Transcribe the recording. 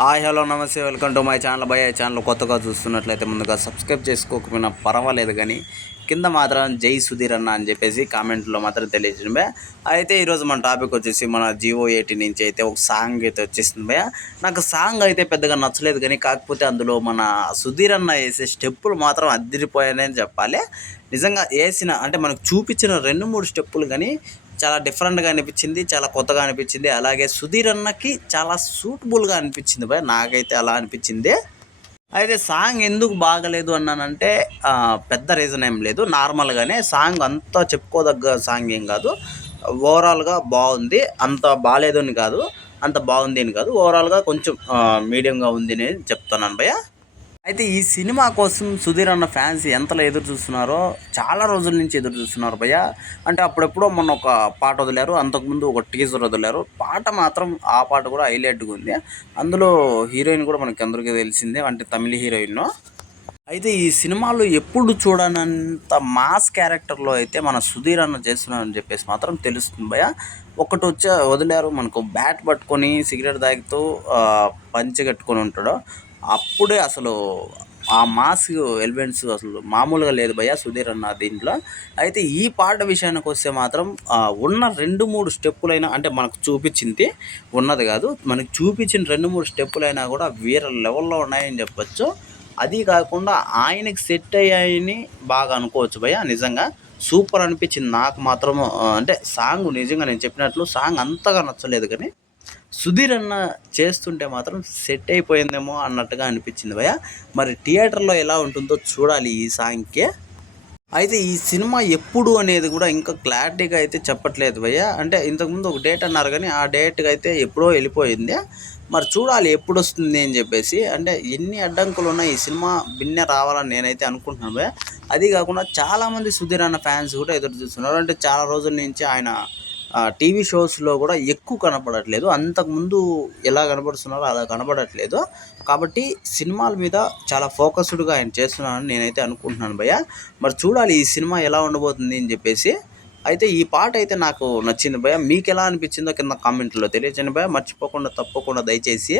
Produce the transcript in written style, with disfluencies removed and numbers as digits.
Hi hello నమస్తే welcome to my channel భయ. Channel కొత్తగా చూస్తున్నట్లయితే ముందుగా సబ్స్క్రైబ్ చేసుకోకపోయినా పర్వాలేదు, కానీ కింద మాత్రం జై సుధీర్ అన్న అని చెప్పేసి కామెంట్లో మాత్రం తెలియజేయండి భయ. అయితే ఈరోజు మన టాపిక్ వచ్చేసి మన Jio80 నుంచి అయితే ఒక సాంగ్ అయితే వచ్చేసింది భయ. నాకు సాంగ్ అయితే పెద్దగా నచ్చలేదు, కానీ కాకపోతే అందులో మన సుధీర్ అన్న వేసే స్టెప్పులు మాత్రం అదిరిపోయాయని చెప్పాలి. నిజంగా వేసిన అంటే మనకు చూపించిన 2-3 స్టెప్పులు కానీ చాలా డిఫరెంట్గా అనిపించింది, చాలా కొత్తగా అనిపించింది. అలాగే సుధీర్ అన్నకి చాలా సూటబుల్గా అనిపించింది భయ్, నాకైతే అలా అనిపించింది. అయితే సాంగ్ ఎందుకు బాగలేదు అన్నానంటే పెద్ద రీజన్ ఏం లేదు, నార్మల్గానే సాంగ్ అంతా చెప్పుకోదగ్గ సాంగ్ ఏం కాదు. ఓవరాల్గా బాగుంది, అంత బాగాలేదు అని కాదు, అంత బాగుంది అని కాదు, ఓవరాల్గా కొంచెం మీడియంగా ఉంది అని చెప్తున్నాను భయ్య. అయితే ఈ సినిమా కోసం సుధీర్ అన్న ఫ్యాన్స్ ఎంతలో ఎదురు చూస్తున్నారో చాలా రోజుల నుంచి ఎదురు చూస్తున్నారు భయ్య. అంటే అప్పుడెప్పుడో మొన్న ఒక పాట వదిలారు, అంతకుముందు ఒక టీజర్ వదిలారు. పాట మాత్రం ఆ పాట కూడా హైలైట్గా ఉంది. అందులో హీరోయిన్ కూడా మనకి అందరికీ తెలిసిందే, అంటే తమిళ హీరోయిన్. అయితే ఈ సినిమాలో ఎప్పుడు చూడనంత మాస్ క్యారెక్టర్లో అయితే మన సుధీర్ అన్న చేస్తున్నారని చెప్పేసి మాత్రం తెలుస్తుంది భయ్య. ఒకటి వచ్చి వదిలారు, మనకు బ్యాట్ పట్టుకొని సిగరెట్ తాగుతూ పంచె కట్టుకొని ఉంటాడు. అప్పుడే అసలు ఆ మాస్ ఎలిమెంట్స్ అసలు మామూలుగా లేదు భయ్య సుధీర్ అన్న దీంట్లో. అయితే ఈ పాట విషయానికి వస్తే మాత్రం ఉన్న 2-3 స్టెప్పులైనా, అంటే మనకు చూపించింది ఉన్నది కాదు, మనకు చూపించిన 2-3 స్టెప్పులైనా కూడా వేరే లెవెల్లో ఉన్నాయని చెప్పొచ్చు. అది కాకుండా ఆయనకి సెట్ అయ్యాయని బాగా అనుకోవచ్చు భయ్య. నిజంగా సూపర్ అనిపించింది నాకు మాత్రం. అంటే సాంగ్ నిజంగా నేను చెప్పినట్లు సాంగ్ అంతగా నచ్చలేదు, కానీ సుధీర్ అన్న చేస్తుంటే మాత్రం సెట్ అయిపోయిందేమో అన్నట్టుగా అనిపించింది భయ్య. మరి థియేటర్లో ఎలా ఉంటుందో చూడాలి ఈ సాంగ్కి. అయితే ఈ సినిమా ఎప్పుడు అనేది కూడా ఇంకా క్లారిటీగా అయితే చెప్పట్లేదు భయ్య. అంటే ఇంతకుముందు ఒక డేట్ అన్నారు, కానీ ఆ డేట్కి అయితే ఎప్పుడో వెళ్ళిపోయింది. మరి చూడాలి ఎప్పుడు వస్తుంది అని చెప్పేసి. అంటే ఎన్ని అడ్డంకులు ఉన్నాయి, ఈ సినిమా భిన్న రావాలని నేనైతే అనుకుంటున్నాను భయ్య. అది కాకుండా చాలామంది సుధీర్ అన్న ఫ్యాన్స్ కూడా ఎదురు చూస్తున్నారు. అంటే చాలా రోజుల నుంచి ఆయన టీవీ షోస్లో కూడా ఎక్కువ కనపడట్లేదు, అంతకుముందు ఎలా కనపడుతున్నారో అలా కనపడట్లేదు. కాబట్టి సినిమాల మీద చాలా ఫోకస్డ్గా ఆయన చేస్తున్నానని నేనైతే అనుకుంటున్నాను భయ్య. మరి చూడాలి ఈ సినిమా ఎలా ఉండబోతుంది అని చెప్పేసి. అయితే ఈ పాట అయితే నాకు నచ్చింది భయ్య. మీకు ఎలా అనిపించిందో కింద కామెంట్లో తెలియజేయండి భయ్య. మర్చిపోకుండా తప్పకుండా దయచేసి